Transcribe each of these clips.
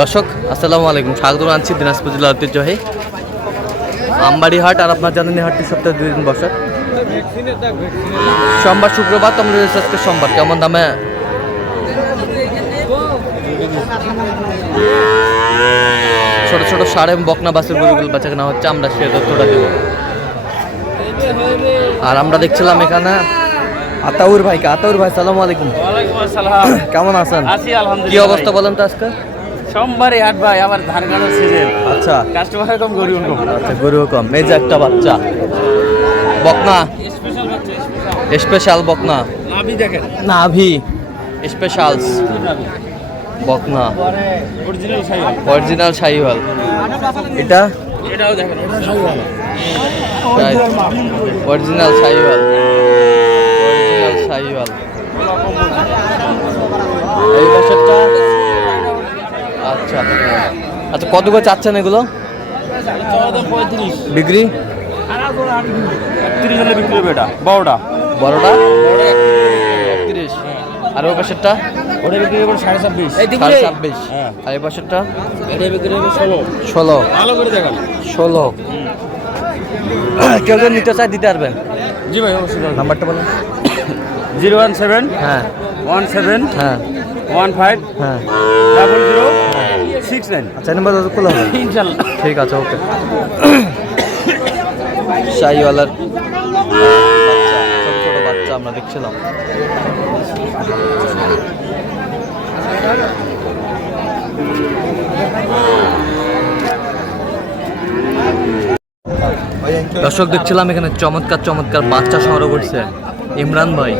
দর্শক, আসসালামু আলাইকুম। স্বাগত আনছি দিনাজপুর জেলা ঐতিহ্যবাহী আমবাড়ি হাট আর আপনার জানেন হাটটি সপ্তাহে দুই দিন বসে। সোমবার, শুক্রবার তোমরা রয়েছে আজকে সোমবার। কেমন দামে? ছোট ছোট সাড়ে বকনা বাসের গরুগুলো বেচা কেনা হচ্ছে, আমরা সে তথ্যটা দেব। আর আমরা দেখছিলাম এখানে আতাউর ভাইকে। আতাউর ভাই সালাম আলাইকুম। কেমন আছেন? আছি কি অবস্থা বলেন তো আজকে? সোমবারে হাট ভাই আবার ধান কাটার সিজন আচ্ছা। কাস্টমার কম গরিব কম। আচ্ছা গরু কম। এই যে একটা বাচ্চা। বকনা? স্পেশাল বকনা। নাভি দেখেন। নাভি। স্পেশালস বকনা। অরিজিনাল সাইজ অরিজিনাল শাহিওয়াল এটা? এটাও দেখেন অরিজিনাল শাহিওয়াল অরিজিনাল শাহিওয়াল এই বছরটা? আচ্ছা আচ্ছা কত করে চাচ্ছেন এগুলো? বিক্রি? একত্রিশ হলে বিক্রি হবে এটা বড়টা। বড়টা? একত্রিশ। আর ওই পাশেরটা ওটা বিক্রি হবে সাড়ে ছাব্বিশ। সাড়ে ছাব্বিশ। হ্যাঁ। আর এই পাশেরটা এটা বিক্রি হবে ষোলো। ষোলো। ভালো করে দেখান। ষোলো। কেউ যদি নিতে চায় দিতে পারবেন। জি ভাই অবশ্যই নাম্বারটা বলুন। জিরো ওয়ান সেভেন হ্যাঁ। ওয়ান সেভেন হ্যাঁ। ওয়ান ফাইভ হ্যাঁ। Double zero six nine. আচ্ছা নাম্বার খোলা হবে। ইনশাল্লাহ। ঠিক আছে ওকে। শাহিওয়ালার বাচ্চা ছোট ছোট বাচ্চা আমরা দেখছিলাম। দর্শক দেখছিলাম এখানে চমৎকার চমৎকার বাচ্চা সংগ্রহ করছে। ইমরান ভাই।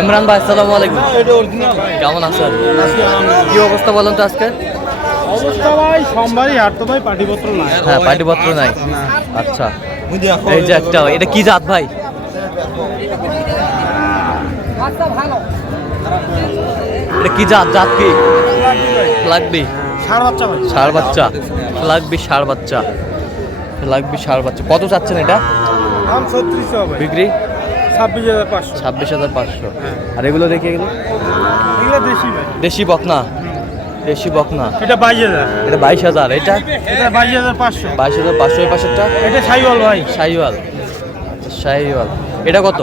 ইমরান ভাই আসসালামু আলাইকুম। কেমন আছেন? কি অবস্থা বলেন তো আজকে? অবস্থা ভাই সোমবারই হাট তো ভাই পাটিপত্র নাই। হ্যাঁ পাটিপত্র নাই। আচ্ছা। এই যে একটা এটা কি জাত ভাই? এটা কি জাত? জাত কি? লাগবি। সার বাচ্চা ভাই। ষাড় বাচ্চা। লাগবি সার বাচ্চা। লাগবি সার বাচ্চা। কত চাচ্ছেন এটা? দাম ছত্রিশ হবে। বিক্রি? ছাব্বিশ হাজার পাঁচশো। ছাব্বিশ হাজার পাঁচশো। আর এগুলো দেখে এগুলো এগুলো দেশি দেশি বকনা। দেশি বকনা। এটা বাইশ হাজার। এটা বাইশ হাজার। এটা? এটা বাইশ হাজার পাঁচশো। বাইশ হাজার পাঁচশো। এই পাশেরটা এটা সাইওয়াল ভাই। শাহিওয়াল আচ্ছা শাহিওয়াল এটা কত?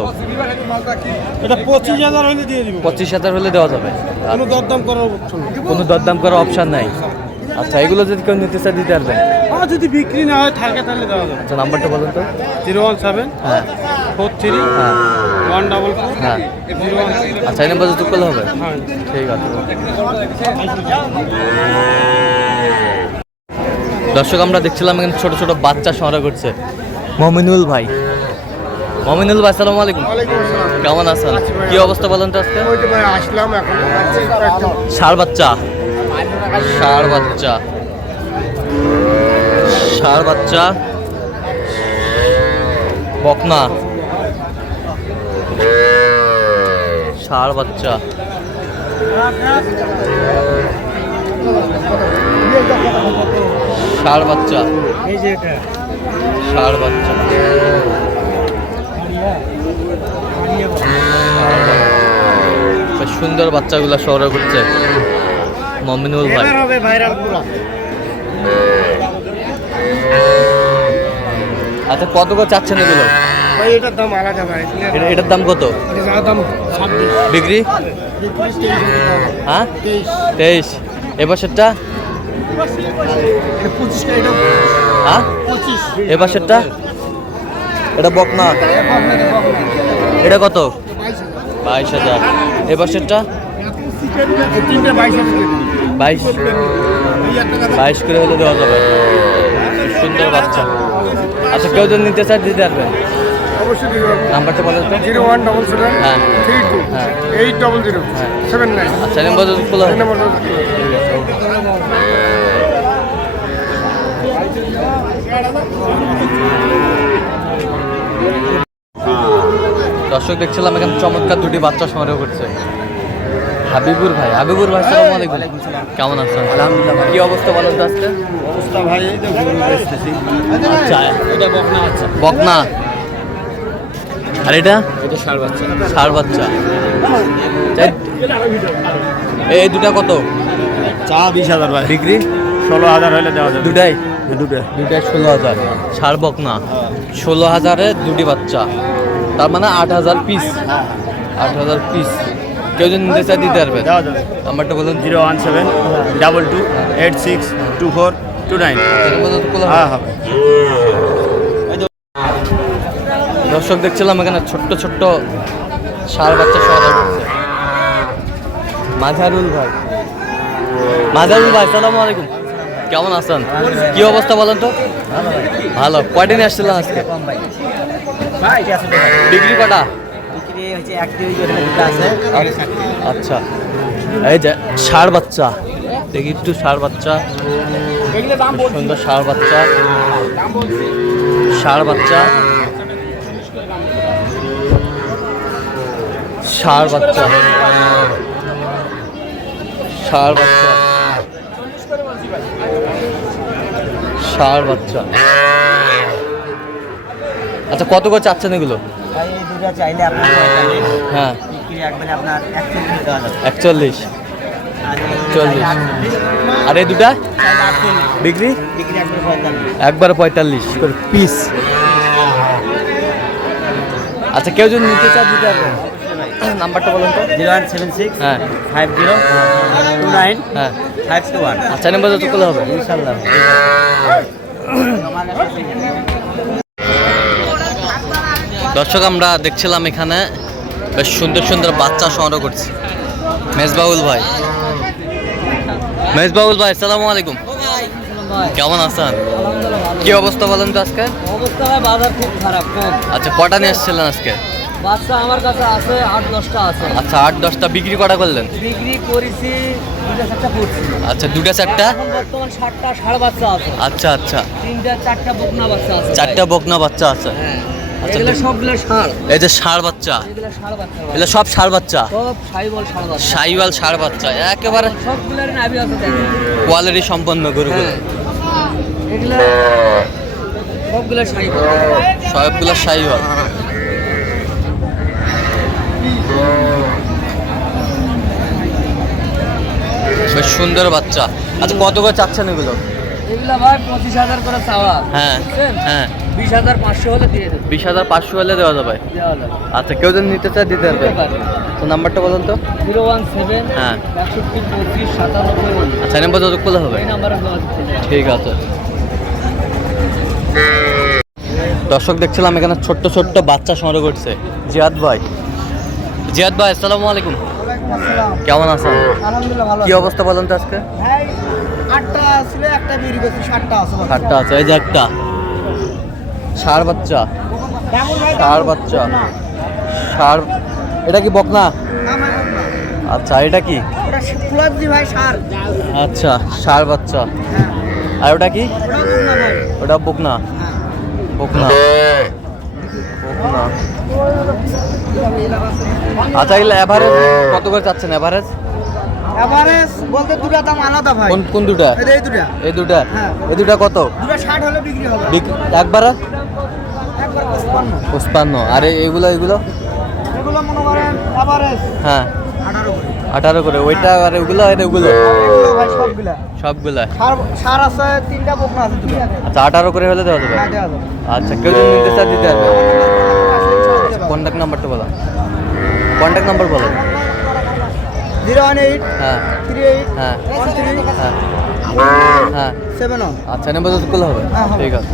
এটা পঁচিশ হাজার হলে দিয়ে দিব। পঁচিশ হাজার হলে দেওয়া যাবে। কোনো দরদাম করার অপশন কোনো দরদাম করার অপশন নাই। আচ্ছা এগুলো যদি কেউ নিতে চায় দিতে পারবেন? আর যদি বিক্রি না হয় থাকে তাহলে দেওয়া যাবে। আচ্ছা নাম্বারটা বলুন তো। জিরো ওয়ান সেভেন হ্যাঁ। ফোর থ্রি হ্যাঁ। ওয়ান ডাবল ফোর হ্যাঁ। জিরো ওয়ান আচ্ছা এই নাম্বার যোগ করলে হবে? হ্যাঁ। ঠিক আছে। দর্শক আমরা দেখছিলাম এখানে ছোট ছোট বাচ্চা সংগ্রহ করছে। মমিনুল ভাই। মমিনুল ভাই আসসালামু আলাইকুম। কেমন আছেন? কি অবস্থা বলেন তো আজকে? ওই আসলাম এখন। ষাড় বাচ্চা। ষাড় বাচ্চা। ষাড় বাচ্চা। বকনা। ষাড় বাচ্চা। ষাড় বাচ্চা। ষাড় বাচ্চা। সুন্দর বাচ্চাগুলো সংগ্রহ করছে মমিনুল ভাই। হবে ভাইরাল পুরা। আচ্ছা কত করে চাচ্ছেন এগুলো? ভাই এটার দাম আলাদা ভাই। এটা- এটার দাম কত? এটার দাম বিক্রি হ্যাঁ? তেইশ। এবছরটা এটা হ্যাঁ? এবছরটা এটা বকনা। এটা কত? বাইশ হাজার। এবছরটা তিনটে বাইশ বাইশ। বাইশ করে হলে দেওয়া যাবে। সুন্দর বাচ্চা। আচ্ছা কেউ যদি নিতে চায় দিতে পারবেন নাম্বারটা বলেন তো। জিরো ওয়ান ডবল সেভেন হ্যাঁ। থ্রি টু হ্যাঁ। Eight double zero seven nine. আচ্ছা নাম্বার যদি খোলা। এই দর্শক দেখছিলাম এখানে চমৎকার দুটি বাচ্চা সংগ্রহ করছে। হাবিবুর ভাই হাবিবুর ভাই সালাম আলাইকুম। কেমন আছেন? আলহামদুলিল্লাহ কি অবস্থা বলেন তো আজকে? অবস্থা ভাই এই তো গরু বেচতেছি আচ্ছা এটা বকনা আছে বকনা? আর এটা? এটা ষাট বাচ্চা। ষাড় বাচ্চা। এই দুটা কত? চা বিশ হাজার ভাই। বিক্রি? ষোলো হাজার হলে দেওয়া যাবে। দুটাই? দুটো দুটাই। ষোলো হাজার। সার বকনা। ষোলো হাজারে দুটি বাচ্চা। তার মানে আট হাজার পিস আট হাজার পিস কেউ যদি নিতে চায় দিতে পারবে দেওয়া যাবে। নাম্বারটা বলুন। Zero one seven double two eight six two four two nine. হ্যাঁ হবে। দর্শক দেখছিলাম এখানে ছোট্ট ছোট্ট সার বাচ্চা সহ মাঝারুল ভাই। মাঝারুল ভাই সালামু আলাইকুম। কেমন আছেন? কি অবস্থা বলেন তো? ভালো। কয়টা নিয়ে আসছিলাম আজকে? ডিগ্রি কটা? আচ্ছা। এই যে ষাঁড় বাচ্চা। দেখি একটু ষাঁড় বাচ্চা। সুন্দর ষাঁড় বাচ্চা। ষাঁড় বাচ্চা। ষাঁড় বাচ্চা। ষাঁড় বাচ্চা। ষাঁড় বাচ্চা। আচ্ছা কত করে চাচ্ছেন এগুলো? ভাই এই দুটো চাইলে আপনার হ্যাঁ। বিক্রি একবারে আপনার একচল্লিশ দেওয়া যাবে একচল্লিশ। আর এই চল্লিশ। চাইলে আর এই দুটা? বিক্রি? একবারে পঁয়তাল্লিশ। করে পিস। আচ্ছা কেউ যদি নিতে চায় দিতে পারবেন নাম্বারটা বলুন তো। জিরো ওয়ান সেভেন সিক্স হ্যাঁ। ফাইভ জিরো টু নাইন হ্যাঁ। Five two one. আচ্ছা নাম্বার যত করলে হবে। ইনশাল্লাহ। দর্শক আমরা দেখছিলাম এখানে বেশ সুন্দর সুন্দর বাচ্চা সংগ্রহ করছি। মেজবাউল ভাই। মেজবাউল ভাই সালামু আলাইকুম। কেমন আছেন? কি অবস্থা বলেন তো আজকে? অবস্থা ভাই বাজার খুব খারাপ কম। আচ্ছা কটা নিয়ে এসেছিলেন আজকে? বাচ্চা আমার কাছে আছে আট দশটা আছে। আচ্ছা আট দশটা বিক্রি কটা করলেন? বিক্রি করেছি দুটা চারটা পড়ছি আচ্ছা দুটা চারটা? বর্তমান ষাটটা বাচ্চা আছে। আচ্ছা আচ্ছা। তিনটা চারটা বকনা বাচ্চা আছে। চারটা বকনা বাচ্চা আছে। হ্যাঁ। আচ্ছা, এগুলো তো- এই যে ষাঁড় বাচ্চা। এগুলো ষাঁড় বাচ্চা ভাই। এগুলো সব ষাঁড় বাচ্চা? সব সাইবল ষাঁড় বাচ্চা। সাইওয়াল ষাঁড় বাচ্চা। একেবারে কোয়ালিটি সম্পন্ন গরুগুলো। হ্যাঁ। এগুলো সবগুলো সবগুলো সাইওয়াল বেশ সুন্দর বাচ্চা। আচ্ছা কত করে চাচ্ছেন এগুলো? এগুলো ভাই পঁচিশ হাজার করে চাওয়া। হ্যাঁ হ্যাঁ। বিশ হাজার পাঁচশো হলে দিয়ে দেবো। বিশ হাজার পাঁচশো হলে দেওয়া যাবে? আচ্ছা কেউ যদি নিতে চায় দিতে পারবে। তো নাম্বারটা বলুন তো। জিরো ওয়ান সেভেন হ্যাঁ। একষট্টি পঁচিশ সাতানব্বই আচ্ছা নাম্বার যত করলে হবে? যোগাযোগ। ঠিক আছে। দর্শক দেখছিলাম এখানে ছোট্ট ছোট্ট বাচ্চা সংগ্রহ করছে। জিয়াদ ভাই। জিয়াদ ভাই আসসালামু আলাইকুম। কেমন আছেন? আলহামদুলিল্লাহ ভালো কি অবস্থা বলেন তো আজকে? ভাই আটটা ছিল একটা বিক্রি করছি ষাটটা আছে ষাটটা আছে এই যে একটা। ষাড় বাচ্চা। ষাড় বাচ্চা। ষাড় এটা কি বকনা? আচ্ছা এটা কি? আচ্ছা ষাড় বাচ্চা। আর ওটা কি? ওটা বকনা। বকনা। বকনা। আচ্ছা এগুলো অ্যাভারেজ কত করে চাচ্ছেন অ্যাভারেজ এভারেজ বলতে দুটা দাম আলাদা ভাই কোন কোন দুটা? এই দুটা। এই দুটা। এই দুটা কত? দুটা ষাট হলে বিক্রি হবে। একবার একবার? পঁচপান্ন। পঁচপান্ন আর এগুলো এগুলো? হ্যাঁ। আঠারো করে। ওইটা আর ওগুলো আর ওগুলো সবগুলা। সার আছে তিনটা বকনা আছে আচ্ছা আঠারো করে হলে দেওয়া যাবে? হ্যাঁ আচ্ছা কেউ যদি নিতে চায় দিতে পারবে। কন্ট্যাক্ট নাম্বারটা বলো। কন্ট্যাক্ট নাম্বার বলো। জিরো ওয়ান এইট হ্যাঁ। থ্রি এইট হ্যাঁ। হ্যাঁ। হ্যাঁ। সেভেন ওয়ান আচ্ছা নাম্বার তো করলে হবে। হ্যাঁ, ঠিক আছে।